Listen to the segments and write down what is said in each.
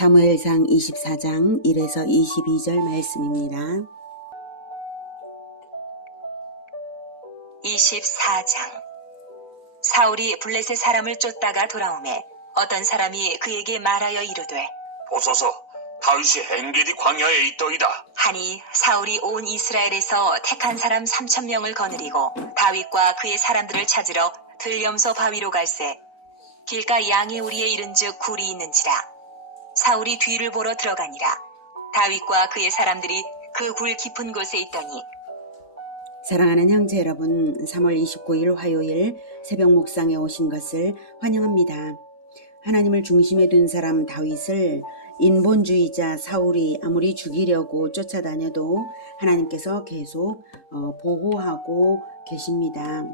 사무엘상 24장 1에서 22절 말씀입니다. 24장. 사울이 블레셋 사람을 쫓다가 돌아오매 어떤 사람이 그에게 말하여 이르되 보소서, 다윗이 엔게디 광야에 있더이다. 하니 사울이 온 이스라엘에서 택한 사람 3,000명을 거느리고 다윗과 그의 사람들을 찾으러 들염소 바위로 갈새 길가 양의 우리에 이른즉 굴이 있는지라. 사울이 뒤를 보러 들어가니라. 다윗과 그의 사람들이 그 굴 깊은 곳에 있더니. 사랑하는 형제 여러분, 3월 29일 화요일 새벽 묵상에 오신 것을 환영합니다. 하나님을 중심에 둔 사람 다윗을 인본주의자 사울이 아무리 죽이려고 쫓아다녀도 하나님께서 계속 보호하고 계십니다.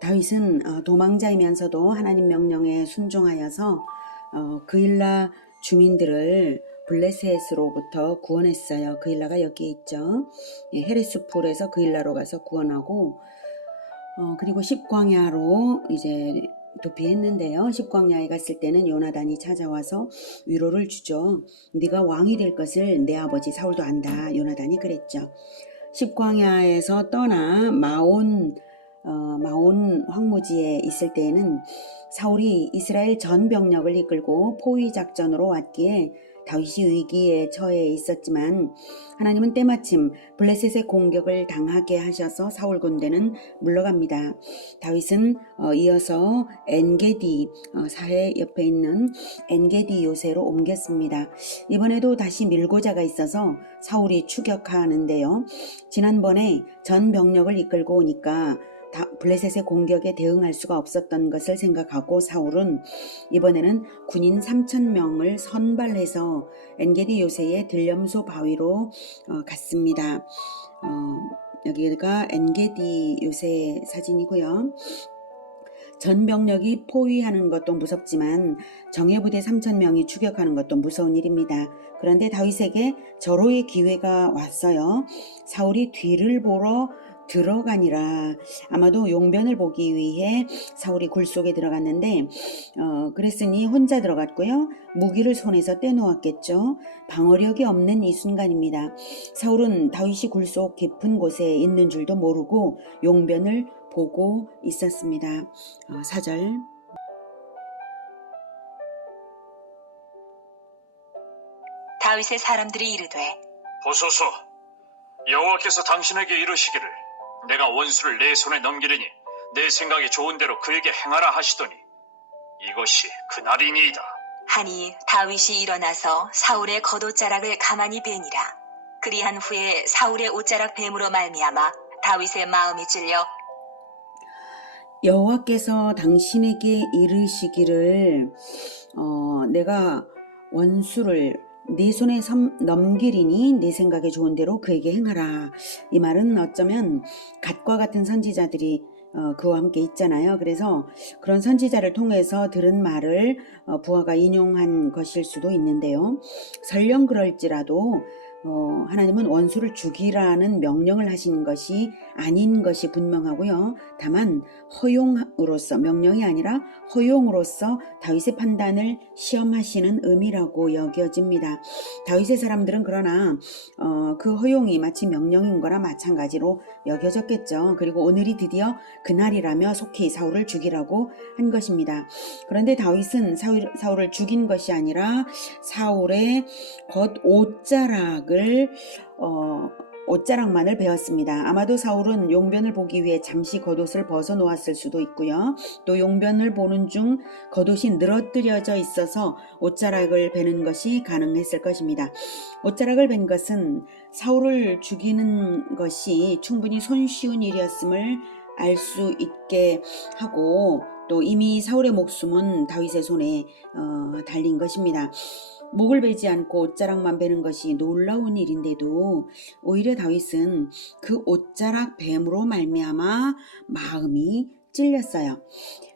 다윗은 도망자이면서도 하나님 명령에 순종하여서 그일라 주민들을 블레셋으로부터 구원했어요. 그일라가 여기에 있죠. 헤레스 풀에서 그일라로 가서 구원하고 그리고 십광야로 이제 도피했는데요. 십광야에 갔을 때는 요나단이 찾아와서 위로를 주죠. 네가 왕이 될 것을 내 아버지 사울도 안다. 요나단이 그랬죠. 십광야에서 떠나 마온 황무지에 있을 때에는 사울이 이스라엘 전 병력을 이끌고 포위 작전으로 왔기에 다윗이 위기에 처해 있었지만 하나님은 때마침 블레셋의 공격을 당하게 하셔서 사울 군대는 물러갑니다. 다윗은 이어서 엔게디 사해 옆에 있는 엔게디 요새로 옮겼습니다. 이번에도 다시 밀고자가 있어서 사울이 추격하는데요. 지난번에 전 병력을 이끌고 오니까 블레셋의 공격에 대응할 수가 없었던 것을 생각하고 사울은 이번에는 군인 3,000명을 선발해서 엔게디 요새의 들염소 바위로 갔습니다. 여기가 엔게디 요새 사진이고요. 전 병력이 포위하는 것도 무섭지만 정예부대 3,000명이 추격하는 것도 무서운 일입니다. 그런데 다윗에게 절호의 기회가 왔어요. 사울이 뒤를 보러 들어가니라. 아마도 용변을 보기 위해 사울이 굴 속에 들어갔는데 그랬으니 혼자 들어갔고요. 무기를 손에서 떼놓았겠죠. 방어력이 없는 이 순간입니다. 사울은 다윗이 굴 속 깊은 곳에 있는 줄도 모르고 용변을 보고 있었습니다. 4절. 다윗의 사람들이 이르되 보소서, 여호와께서 당신에게 이르시기를 내가 원수를 내 손에 넘기리니 내 생각이 좋은 대로 그에게 행하라 하시더니 이것이 그날이니이다. 하니 다윗이 일어나서 사울의 겉옷자락을 가만히 베니라. 그리한 후에 사울의 옷자락 뱀으로 말미암아 다윗의 마음이 찔려 여호와께서 당신에게 이르시기를 내가 원수를 네 손에 넘기리니 네 생각에 좋은 대로 그에게 행하라. 이 말은 어쩌면 갓과 같은 선지자들이 그와 함께 있잖아요. 그래서 그런 선지자를 통해서 들은 말을 부하가 인용한 것일 수도 있는데요. 설령 그럴지라도 하나님은 원수를 죽이라는 명령을 하신 것이 아닌 것이 분명하고요. 다만 허용으로서, 명령이 아니라 허용으로서 다윗의 판단을 시험하시는 의미라고 여겨집니다. 다윗의 사람들은 그러나 그 허용이 마치 명령인 거나 마찬가지로 여겨졌겠죠. 그리고 오늘이 드디어 그날이라며 속히 사울을 죽이라고 한 것입니다. 그런데 다윗은 사울을 죽인 것이 아니라 사울의 겉 옷자락만을 베었습니다. 아마도 사울은 용변을 보기 위해 잠시 겉옷을 벗어놓았을 수도 있고요. 또 용변을 보는 중 겉옷이 늘어뜨려져 있어서 옷자락을 베는 것이 가능했을 것입니다. 옷자락을 벤 것은 사울을 죽이는 것이 충분히 손쉬운 일이었음을 알 수 있게 하고 또 이미 사울의 목숨은 다윗의 손에 달린 것입니다. 목을 베지 않고 옷자락만 베는 것이 놀라운 일인데도 오히려 다윗은 그 옷자락 뱀으로 말미암아 마음이 찔렸어요.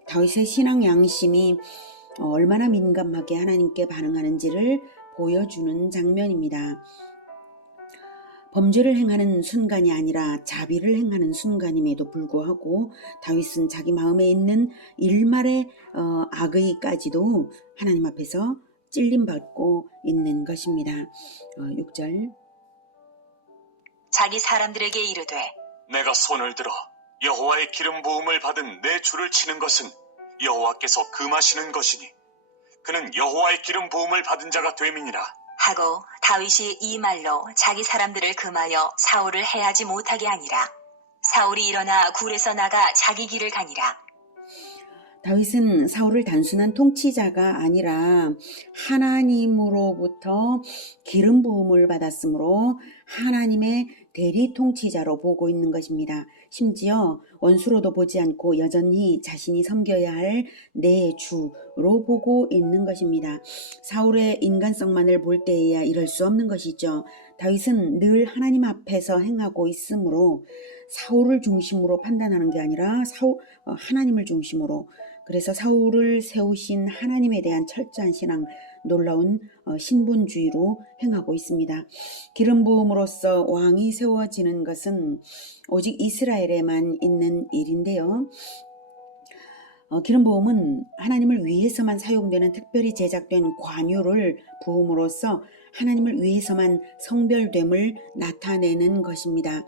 다윗의 신앙 양심이 얼마나 민감하게 하나님께 반응하는지를 보여주는 장면입니다. 범죄를 행하는 순간이 아니라 자비를 행하는 순간임에도 불구하고 다윗은 자기 마음에 있는 일말의 악의까지도 하나님 앞에서 찔림받고 있는 것입니다. 6절. 자기 사람들에게 이르되 내가 손을 들어 여호와의 기름 부음을 받은 내 주를 치는 것은 여호와께서 금하시는 것이니 그는 여호와의 기름 부음을 받은 자가 됨이니라. 하고 다윗이 이 말로 자기 사람들을 금하여 사울을 해하지 못하게 하니라. 사울이 일어나 굴에서 나가 자기 길을 가니라. 다윗은 사울을 단순한 통치자가 아니라 하나님으로부터 기름 부음을 받았으므로 하나님의 대리 통치자로 보고 있는 것입니다. 심지어 원수로도 보지 않고 여전히 자신이 섬겨야 할 내 주로 보고 있는 것입니다. 사울의 인간성만을 볼 때에야 이럴 수 없는 것이죠. 다윗은 늘 하나님 앞에서 행하고 있으므로 사울을 중심으로 판단하는 게 아니라 하나님을 중심으로, 그래서 사울을 세우신 하나님에 대한 철저한 신앙, 놀라운 신분주의로 행하고 있습니다. 기름 부음으로써 왕이 세워지는 것은 오직 이스라엘에만 있는 일인데요. 기름 부음은 하나님을 위해서만 사용되는 특별히 제작된 관유를 부음으로써 하나님을 위해서만 성별됨을 나타내는 것입니다.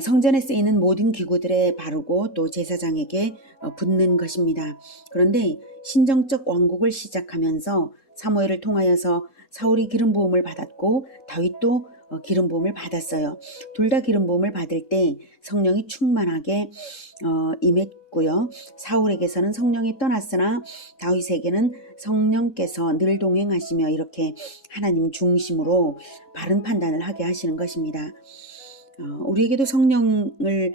성전에 쓰이는 모든 기구들에 바르고 또 제사장에게 붓는 것입니다. 그런데 신정적 왕국을 시작하면서 사무엘을 통하여서 사울이 기름 부음을 받았고 다윗도 기름 부음을 받았어요. 둘 다 기름 부음을 받을 때 성령이 충만하게 임했고요. 사울에게서는 성령이 떠났으나 다윗에게는 성령께서 늘 동행하시며 이렇게 하나님 중심으로 바른 판단을 하게 하시는 것입니다. 우리에게도 성령을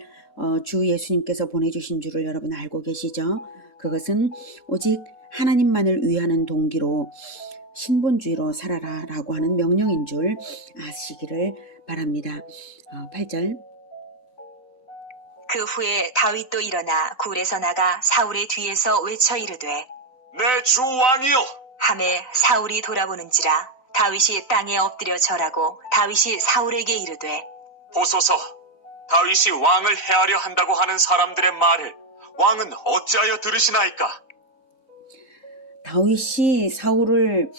주 예수님께서 보내주신 줄을 여러분 알고 계시죠? 그것은 오직 하나님만을 위하는 동기로 신본주의로 살아라 라고 하는 명령인 줄 아시기를 바랍니다. 8절. 그 후에 다윗도 일어나 굴에서 나가 사울의 뒤에서 외쳐 이르되 내 주 왕이여. 하매 사울이 돌아보는지라 다윗이 땅에 엎드려 절하고 다윗이 사울에게 이르되 보소서, 다윗이 왕을 해하려 한다고 하는 사람들의 말을 왕은 어찌하여 들으시나이까? 다윗이 사울을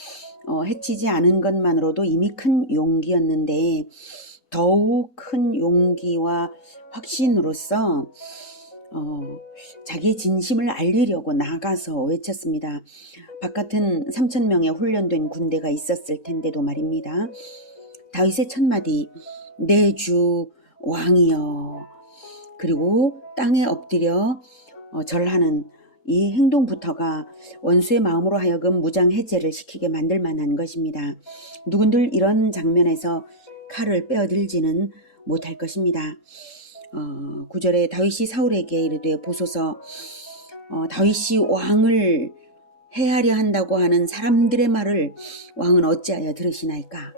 해치지 않은 것만으로도 이미 큰 용기였는데 더욱 큰 용기와 확신으로서 자기의 진심을 알리려고 나가서 외쳤습니다. 바깥은 3,000명의 훈련된 군대가 있었을 텐데도 말입니다. 다윗의 첫 마디, 내 주 왕이여, 그리고 땅에 엎드려 절하는 이 행동부터가 원수의 마음으로 하여금 무장 해제를 시키게 만들 만한 것입니다. 누군들 이런 장면에서 칼을 빼어들지는 못할 것입니다. 9절에 다윗이 사울에게 이르되 보소서, 다윗이 왕을 해하려 한다고 하는 사람들의 말을 왕은 어찌하여 들으시나이까?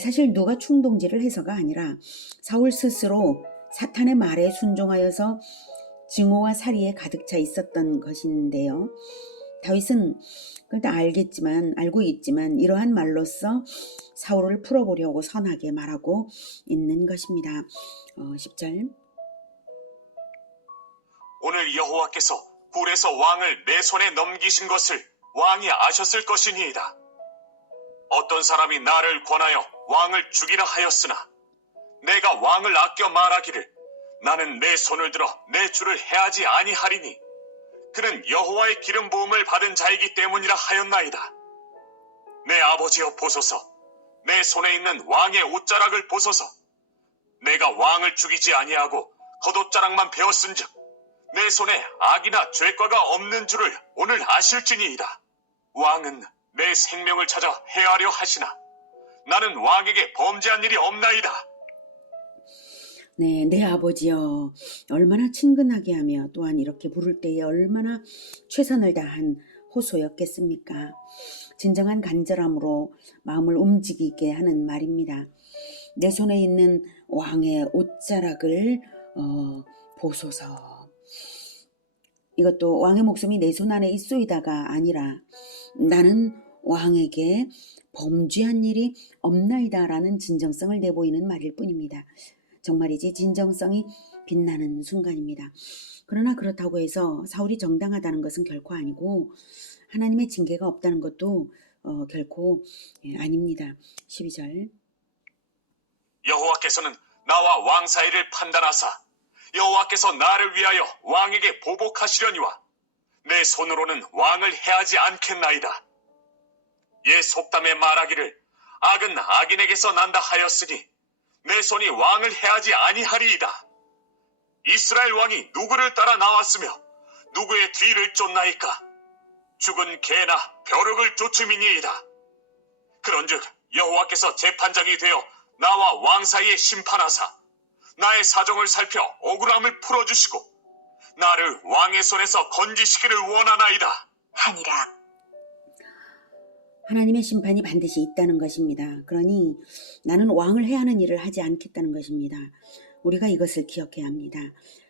사실 누가 충동질을 해서가 아니라 사울 스스로 사탄의 말에 순종하여서 증오와 살이에 가득 차 있었던 것인데요. 다윗은 일단 알고 있지만 이러한 말로써 사울을 풀어보려고 선하게 말하고 있는 것입니다. 10절. 오늘 여호와께서 굴에서 왕을 내 손에 넘기신 것을 왕이 아셨을 것이니이다. 어떤 사람이 나를 권하여 왕을 죽이라 하였으나 내가 왕을 아껴 말하기를 나는 내 손을 들어 내 주를 해하지 아니하리니 그는 여호와의 기름 부음을 받은 자이기 때문이라 하였나이다. 내 아버지여 보소서, 내 손에 있는 왕의 옷자락을 보소서. 내가 왕을 죽이지 아니하고 겉옷자락만 베었은즉 내 손에 악이나 죄과가 없는 줄을 오늘 아실지니이다. 왕은 내 생명을 찾아 해하려 하시나 나는 왕에게 범죄한 일이 없나이다. 네, 내 아버지여, 얼마나 친근하게 하며 또한 이렇게 부를 때에 얼마나 최선을 다한 호소였겠습니까? 진정한 간절함으로 마음을 움직이게 하는 말입니다. 내 손에 있는 왕의 옷자락을 보소서. 이것도 왕의 목숨이 내 손 안에 있소이다가 아니라 나는 왕에게 범죄한 일이 없나이다라는 진정성을 내보이는 말일 뿐입니다. 정말이지 진정성이 빛나는 순간입니다. 그러나 그렇다고 해서 사울이 정당하다는 것은 결코 아니고 하나님의 징계가 없다는 것도 결코 아닙니다. 12절. 여호와께서는 나와 왕 사이를 판단하사 여호와께서 나를 위하여 왕에게 보복하시려니와 내 손으로는 왕을 해하지 않겠나이다. 옛 속담에 말하기를 악은 악인에게서 난다 하였으니 내 손이 왕을 해하지 아니하리이다. 이스라엘 왕이 누구를 따라 나왔으며 누구의 뒤를 쫓나이까? 죽은 개나 벼룩을 쫓음이니이다. 그런즉 여호와께서 재판장이 되어 나와 왕 사이에 심판하사 나의 사정을 살펴 억울함을 풀어주시고 나를 왕의 손에서 건지시기를 원하나이다. 하니라. 하나님의 심판이 반드시 있다는 것입니다. 그러니 나는 왕을 해야 하는 일을 하지 않겠다는 것입니다. 우리가 이것을 기억해야 합니다.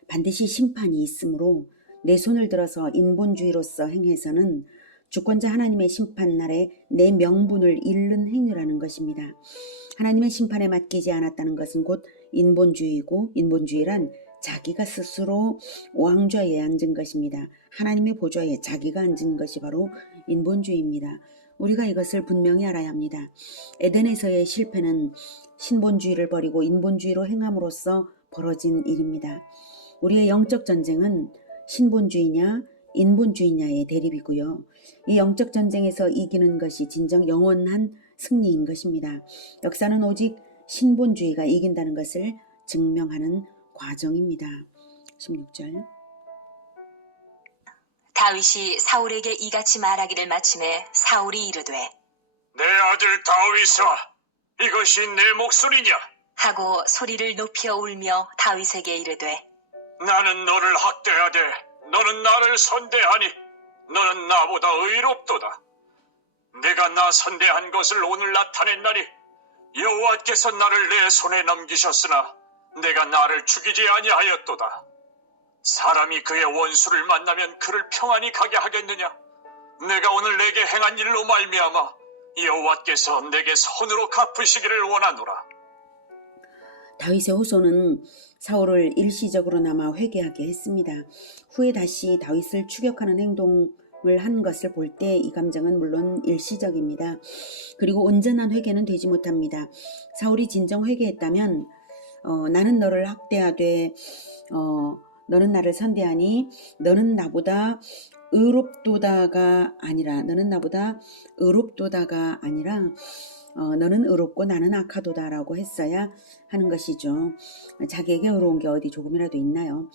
반드시 심판이 있으므로 내 손을 들어서 인본주의로서 행해서는 주권자 하나님의 심판날에 내 명분을 잃는 행위라는 것입니다. 하나님의 심판에 맡기지 않았다는 것은 곧 인본주의고, 인본주의란 자기가 스스로 왕좌에 앉은 것입니다. 하나님의 보좌에 자기가 앉은 것이 바로 인본주의입니다. 우리가 이것을 분명히 알아야 합니다. 에덴에서의 실패는 신본주의를 버리고 인본주의로 행함으로써 벌어진 일입니다. 우리의 영적 전쟁은 신본주의냐 인본주의냐의 대립이고요. 이 영적 전쟁에서 이기는 것이 진정 영원한 승리인 것입니다. 역사는 오직 신본주의가 이긴다는 것을 증명하는 과정입니다. 16절. 다윗이 사울에게 이같이 말하기를 마침에 사울이 이르되 내 아들 다윗아, 이것이 내 목소리냐? 하고 소리를 높여 울며 다윗에게 이르되 나는 너를 학대하되 너는 나를 선대하니 너는 나보다 의롭도다. 내가 나 선대한 것을 오늘 나타냈나니 여호와께서 나를 내 손에 넘기셨으나 내가 나를 죽이지 아니하였도다. 사람이 그의 원수를 만나면 그를 평안히 가게 하겠느냐? 내가 오늘 내게 행한 일로 말미암아 여호와께서 내게 선으로 갚으시기를 원하노라. 다윗의 호소는 사울을 일시적으로나마 회개하게 했습니다. 후에 다시 다윗을 추격하는 행동을 한 것을 볼 때 이 감정은 물론 일시적입니다. 그리고 온전한 회개는 되지 못합니다. 사울이 진정 회개했다면 나는 너를 학대하되 너는 나를 선대하니 너는 나보다 의롭도다가 아니라 너는 의롭고 나는 악하도다라고 했어야 하는 것이죠. 자기에게 의로운 게 어디 조금이라도 있나요?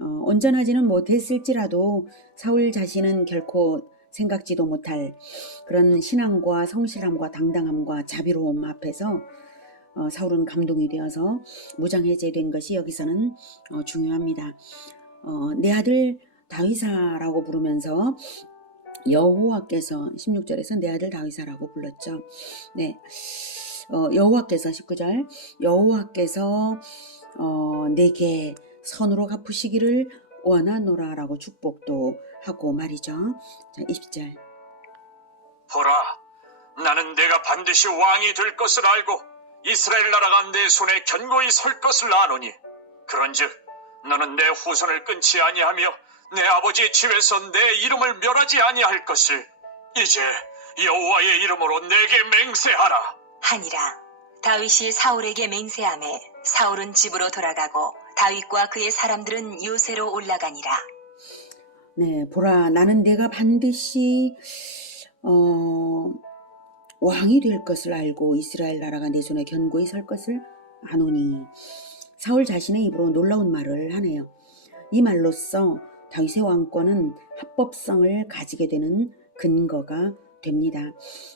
온전하지는 못했을지라도 사울 자신은 결코 생각지도 못할 그런 신앙과 성실함과 당당함과 자비로움 앞에서 사울은 감동이 되어서 무장해제된 것이 여기서는 중요합니다. 내 아들 다윗아라고 부르면서 여호와께서 16절에서 내 아들 다윗아라고 불렀죠. 네, 여호와께서 19절 여호와께서 내게 선으로 갚으시기를 원하노라라고 축복도 하고 말이죠. 자, 20절 보라, 나는 내가 반드시 왕이 될 것을 알고 이스라엘 나라가 내 손에 견고히 설 것을 아노니 그런즉 너는 내 후손을 끊지 아니하며 내 아버지의 집에서 내 이름을 멸하지 아니할 것을 이제 여호와의 이름으로 내게 맹세하라. 하니라. 다윗이 사울에게 맹세하매 사울은 집으로 돌아가고 다윗과 그의 사람들은 요새로 올라가니라. 네, 보라, 나는 내가 반드시 왕이 될 것을 알고 이스라엘 나라가 내 손에 견고히 설 것을 아노니. 사울 자신의 입으로 놀라운 말을 하네요. 이 말로써 다윗의 왕권은 합법성을 가지게 되는 근거가 됩니다.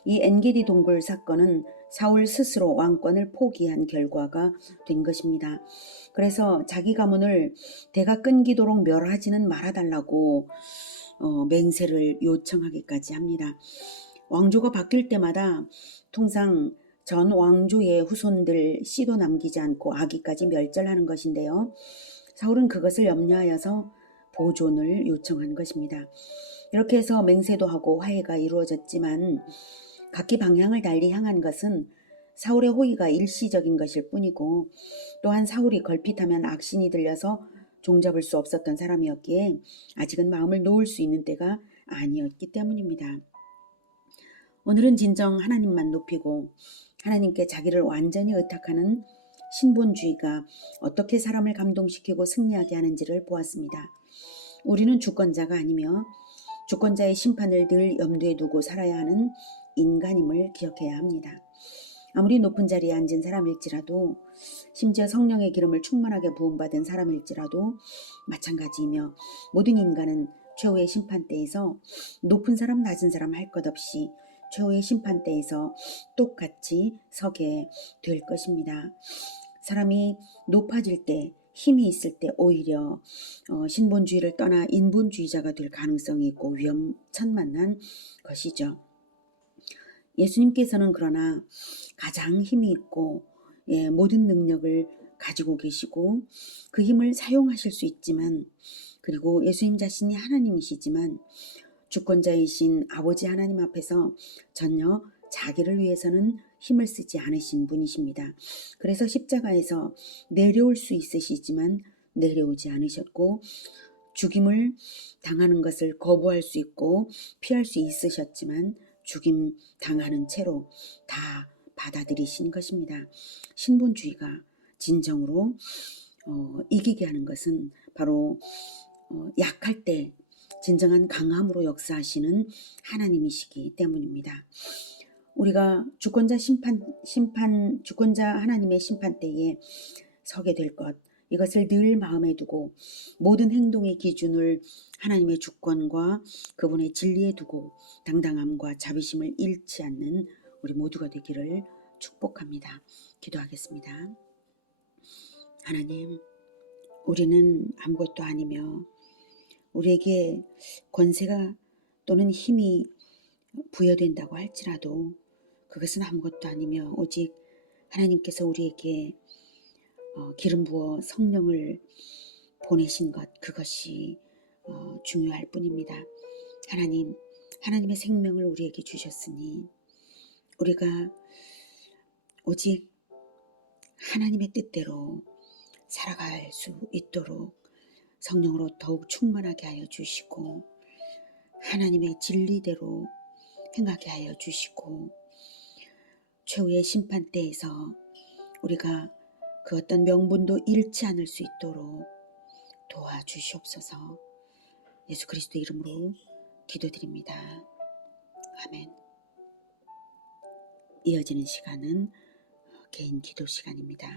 이 엔게디 동굴 사건은 사울 스스로 왕권을 포기한 결과가 된 것입니다. 그래서 자기 가문을 대가 끊기도록 멸하지는 말아달라고 맹세를 요청하기까지 합니다. 왕조가 바뀔 때마다 통상 전 왕조의 후손들 씨도 남기지 않고 아기까지 멸절하는 것인데요. 사울은 그것을 염려하여서 보존을 요청한 것입니다. 이렇게 해서 맹세도 하고 화해가 이루어졌지만 각기 방향을 달리 향한 것은 사울의 호의가 일시적인 것일 뿐이고, 또한 사울이 걸핏하면 악신이 들려서 종잡을 수 없었던 사람이었기에 아직은 마음을 놓을 수 있는 때가 아니었기 때문입니다. 오늘은 진정 하나님만 높이고 하나님께 자기를 완전히 의탁하는 신본주의가 어떻게 사람을 감동시키고 승리하게 하는지를 보았습니다. 우리는 주권자가 아니며 주권자의 심판을 늘 염두에 두고 살아야 하는 인간임을 기억해야 합니다. 아무리 높은 자리에 앉은 사람일지라도, 심지어 성령의 기름을 충만하게 부음받은 사람일지라도 마찬가지이며, 모든 인간은 최후의 심판대에서 높은 사람 낮은 사람 할 것 없이 최후의 심판대에서 똑같이 서게 될 것입니다. 사람이 높아질 때, 힘이 있을 때 오히려 신본주의를 떠나 인본주의자가 될 가능성이 있고 위험천만한 것이죠. 예수님께서는 그러나 가장 힘이 있고 모든 능력을 가지고 계시고 그 힘을 사용하실 수 있지만, 그리고 예수님 자신이 하나님이시지만 주권자이신 아버지 하나님 앞에서 전혀 자기를 위해서는 힘을 쓰지 않으신 분이십니다. 그래서 십자가에서 내려올 수 있으시지만 내려오지 않으셨고, 죽임을 당하는 것을 거부할 수 있고 피할 수 있으셨지만 죽임 당하는 채로 다 받아들이신 것입니다. 신본주의가 진정으로 이기게 하는 것은 바로 약할 때 진정한 강함으로 역사하시는 하나님이시기 때문입니다. 우리가 주권자 주권자 하나님의 심판대에 서게 될 것, 이것을 늘 마음에 두고 모든 행동의 기준을 하나님의 주권과 그분의 진리에 두고 당당함과 자비심을 잃지 않는 우리 모두가 되기를 축복합니다. 기도하겠습니다. 하나님, 우리는 아무것도 아니며 우리에게 권세가 또는 힘이 부여된다고 할지라도 그것은 아무것도 아니며 오직 하나님께서 우리에게 기름 부어 성령을 보내신 것, 그것이 중요할 뿐입니다. 하나님, 하나님의 생명을 우리에게 주셨으니 우리가 오직 하나님의 뜻대로 살아갈 수 있도록 성령으로 더욱 충만하게 하여 주시고 하나님의 진리대로 행하게 하여 주시고, 최후의 심판대에서 우리가 그 어떤 명분도 잃지 않을 수 있도록 도와주시옵소서. 예수 그리스도 이름으로 기도드립니다. 아멘. 이어지는 시간은 개인 기도 시간입니다.